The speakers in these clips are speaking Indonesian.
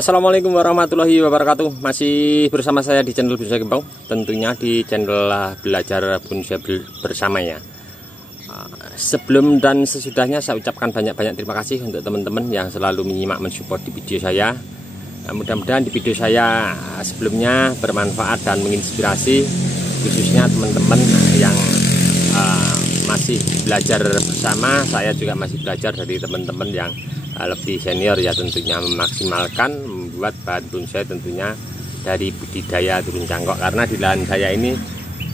Assalamualaikum warahmatullahi wabarakatuh. Masih bersama saya di channel Bonsai Gembong, tentunya di channel belajar bonsai bersama ya. Sebelum dan sesudahnya saya ucapkan banyak-banyak terima kasih untuk teman-teman yang selalu menyimak mensupport di video saya. Mudah-mudahan di video saya sebelumnya bermanfaat dan menginspirasi, khususnya teman-teman yang masih belajar bersama. Saya juga masih belajar dari teman-teman yang lebih senior ya, tentunya memaksimalkan membuat bahan bonsai tentunya dari budidaya turun cangkok, karena di lahan saya ini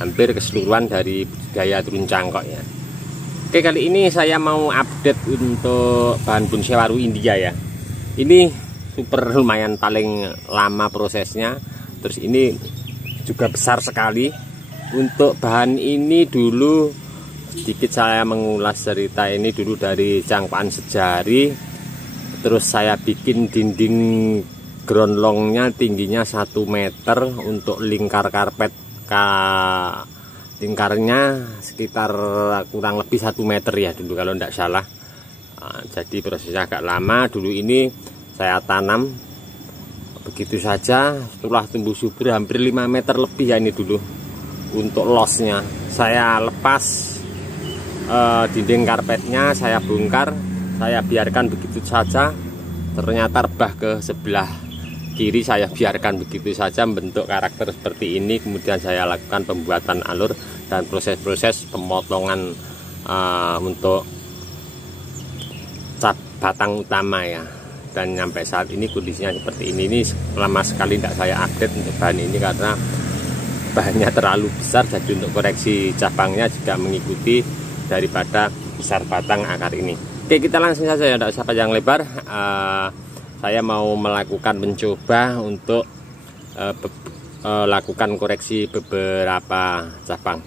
hampir keseluruhan dari budidaya turun cangkok ya. Oke, kali ini saya mau update untuk bahan bonsai waru India ya. Ini super lumayan paling lama prosesnya, terus ini juga besar sekali. Untuk bahan ini dulu sedikit saya mengulas cerita ini dulu dari cangkokan sejari. Terus saya bikin dinding ground longnya tingginya 1 meter, untuk lingkar karpet lingkarnya sekitar kurang lebih 1 meter ya dulu kalau tidak salah. Jadi prosesnya agak lama. Dulu ini saya tanam begitu saja, setelah tumbuh subur hampir 5 meter lebih ya ini dulu. Untuk losnya saya lepas dinding karpetnya, saya bongkar, saya biarkan begitu saja. Ternyata rebah ke sebelah kiri, saya biarkan begitu saja membentuk karakter seperti ini. Kemudian saya lakukan pembuatan alur dan proses-proses pemotongan untuk batang utama ya. Dan sampai saat ini kondisinya seperti ini. Ini lama sekali tidak saya update untuk bahan ini karena bahannya terlalu besar, jadi untuk koreksi cabangnya juga mengikuti daripada besar batang akar ini. Oke, kita langsung saja ya, tidak usah panjang lebar. Saya mau melakukan mencoba untuk lakukan koreksi beberapa cabang.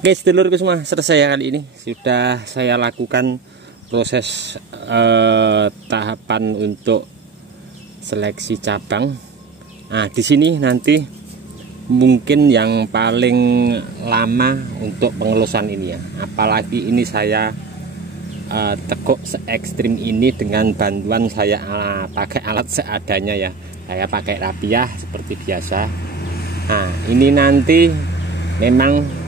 Oke sedulurku semua, selesai ya kali ini. Sudah saya lakukan proses tahapan untuk seleksi cabang. Nah, di sini nanti mungkin yang paling lama untuk pengelusan ini ya. Apalagi ini saya tekuk se-ekstrim ini dengan bantuan saya pakai alat seadanya ya. Saya pakai rapiah seperti biasa. Nah, ini nanti memang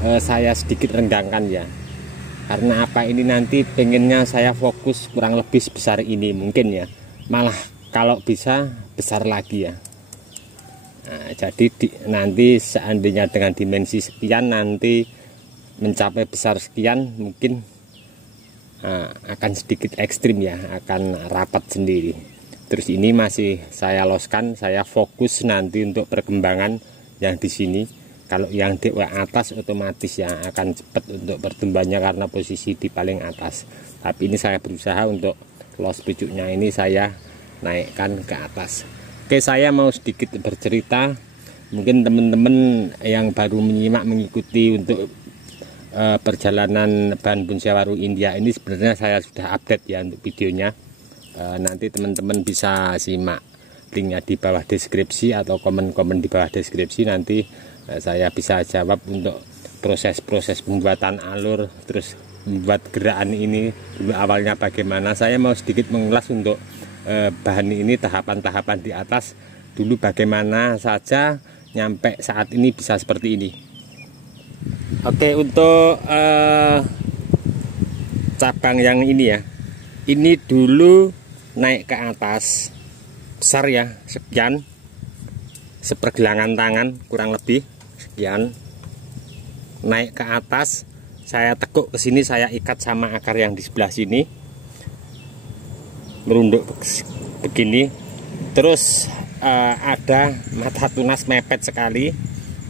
saya sedikit renggangkan ya, karena apa, ini nanti pengennya saya fokus kurang lebih sebesar ini mungkin ya, malah kalau bisa besar lagi ya. Nah, jadi nanti seandainya dengan dimensi sekian nanti mencapai besar sekian mungkin akan sedikit ekstrim ya, akan rapat sendiri. Terus ini masih saya loskan, saya fokus nanti untuk perkembangan yang di sini. Kalau yang di atas otomatis ya akan cepat untuk pertumbuhannya karena posisi di paling atas. Tapi ini saya berusaha untuk los pucuknya ini saya naikkan ke atas. Oke, saya mau sedikit bercerita. Mungkin teman-teman yang baru menyimak mengikuti untuk perjalanan bahan bonsai waru India ini, sebenarnya saya sudah update ya untuk videonya. Nanti teman-teman bisa simak linknya di bawah deskripsi atau komen-komen di bawah deskripsi. Nanti saya bisa jawab untuk proses-proses pembuatan alur, terus membuat gerakan ini dulu awalnya bagaimana. Saya mau sedikit mengulas untuk bahan ini, tahapan-tahapan di atas dulu bagaimana saja nyampe saat ini bisa seperti ini. Oke, untuk cabang yang ini ya, ini dulu naik ke atas besar ya, sekian sepergelangan tangan kurang lebih sekian, naik ke atas saya tekuk ke sini, saya ikat sama akar yang di sebelah sini merunduk begini. Terus ada mata tunas mepet sekali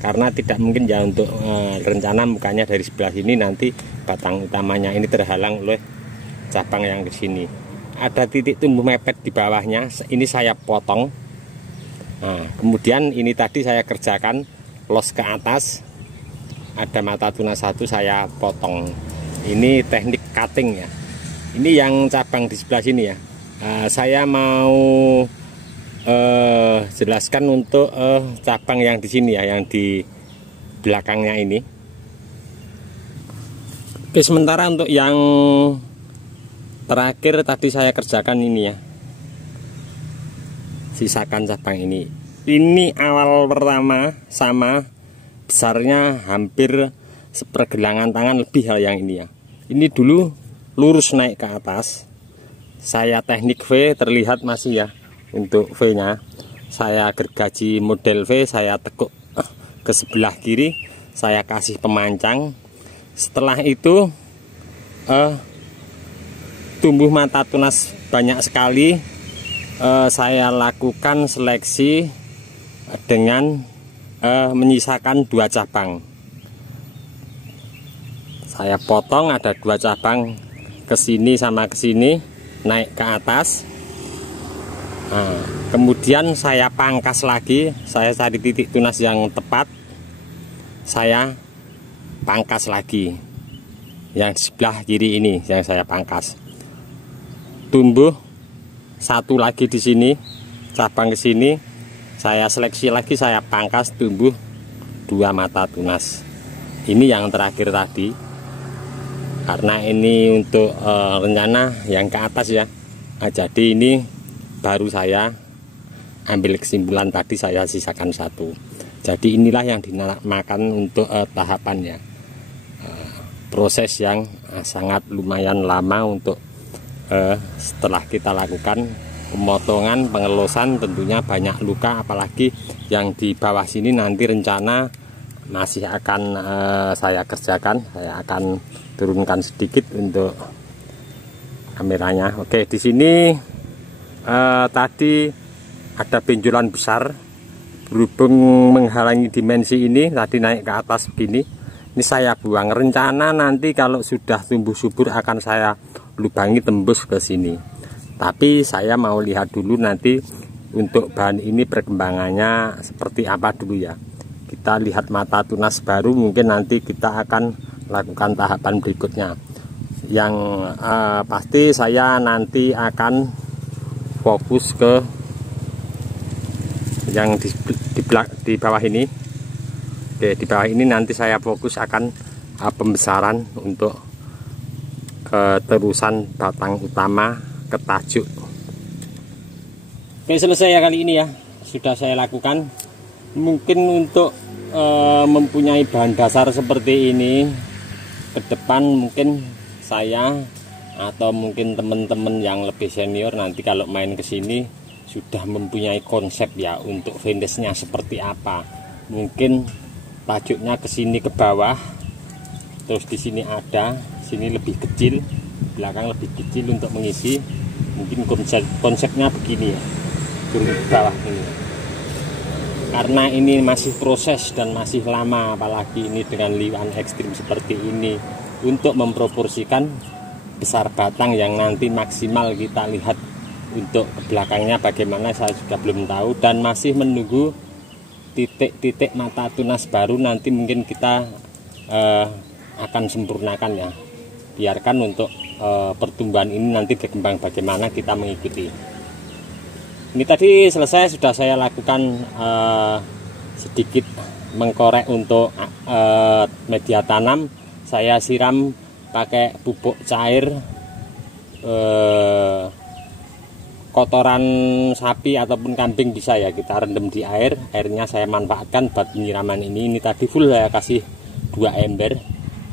karena tidak mungkin ya untuk rencana mukanya dari sebelah sini, nanti batang utamanya ini terhalang oleh cabang yang ke sini. Ada titik tumbuh mepet di bawahnya, ini saya potong. Nah, kemudian ini tadi saya kerjakan los ke atas, ada mata tunas satu saya potong. Ini teknik cutting ya. Ini yang cabang di sebelah sini ya. Saya mau jelaskan untuk cabang yang di sini ya, yang di belakangnya ini. Oke, sementara untuk yang terakhir tadi saya kerjakan ini ya, sisakan cabang ini. Ini awal pertama sama, besarnya hampir sepergelangan tangan lebih hal yang ini ya. Ini dulu lurus naik ke atas, saya teknik V, terlihat masih ya untuk V nya. Saya gergaji model V, saya tekuk ke sebelah kiri, saya kasih pemancang. Setelah itu tumbuh mata tunas banyak sekali. Saya lakukan seleksi dengan menyisakan 2 cabang. Saya potong, ada 2 cabang ke sini sama ke sini, naik ke atas. Nah, kemudian saya pangkas lagi, saya cari titik tunas yang tepat, saya pangkas lagi. Yang di sebelah kiri ini yang saya pangkas. Tumbuh 1 lagi di sini, cabang ke sini, saya seleksi lagi, saya pangkas, tumbuh 2 mata tunas. Ini yang terakhir tadi, karena ini untuk rencana yang ke atas ya. Nah, jadi ini baru saya ambil kesimpulan tadi, saya sisakan 1. Jadi inilah yang dinamakan untuk tahapannya, proses yang sangat lumayan lama untuk setelah kita lakukan pemotongan, pengelosan. Tentunya banyak luka, apalagi yang di bawah sini nanti rencana masih akan saya kerjakan. Saya akan turunkan sedikit untuk kameranya. Oke, di sini tadi ada benjolan besar, berhubung menghalangi dimensi ini, tadi naik ke atas begini. Ini saya buang, rencana nanti kalau sudah tumbuh subur akan saya lubangi tembus ke sini. Tapi saya mau lihat dulu nanti untuk bahan ini perkembangannya seperti apa dulu ya. kita lihat mata tunas baru, mungkin nanti kita akan lakukan tahapan berikutnya. Yang pasti saya nanti akan fokus ke yang di bawah ini. Oke, di bawah ini nanti saya fokus akan pembesaran untuk keterusan batang utama ke tajuk. Oke, selesai ya kali ini ya, sudah saya lakukan. Mungkin untuk mempunyai bahan dasar seperti ini ke depan, mungkin saya atau mungkin teman-teman yang lebih senior nanti kalau main ke sini sudah mempunyai konsep ya untuk vintage-nya seperti apa. Mungkin tajuknya ke sini ke bawah, terus di sini ada, sini lebih kecil, belakang lebih kecil untuk mengisi. Mungkin konsepnya begini ya, turun ke bawah ini. Karena ini masih proses dan masih lama, apalagi ini dengan liwan ekstrim seperti ini, untuk memproporsikan besar batang yang nanti maksimal kita lihat untuk ke belakangnya bagaimana saya juga belum tahu, dan masih menunggu titik-titik mata tunas baru. Nanti mungkin kita akan sempurnakan ya, biarkan untuk pertumbuhan ini nanti berkembang bagaimana kita mengikuti. Ini tadi selesai, sudah saya lakukan sedikit mengkorek untuk media tanam. Saya siram pakai pupuk cair, kotoran sapi ataupun kambing bisa ya, kita rendam di air. Airnya saya manfaatkan buat penyiraman ini. Ini tadi full saya kasih 2 ember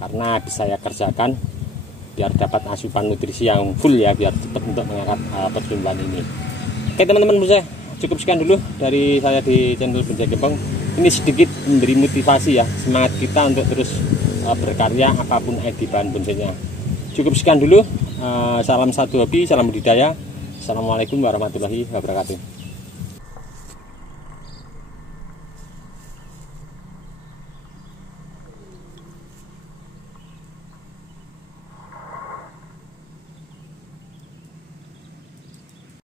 karena bisa saya kerjakan biar dapat asupan nutrisi yang full ya, biar cepat untuk mengangkat pertumbuhan ini. Oke teman-teman, saya cukup sekian dulu dari saya di channel Bonsai Gembong. Ini sedikit memberi motivasi ya, semangat kita untuk terus berkarya apapun edi bahan bonsainya. Cukup sekian dulu. Salam satu hobi, salam budidaya. Assalamualaikum warahmatullahi wabarakatuh.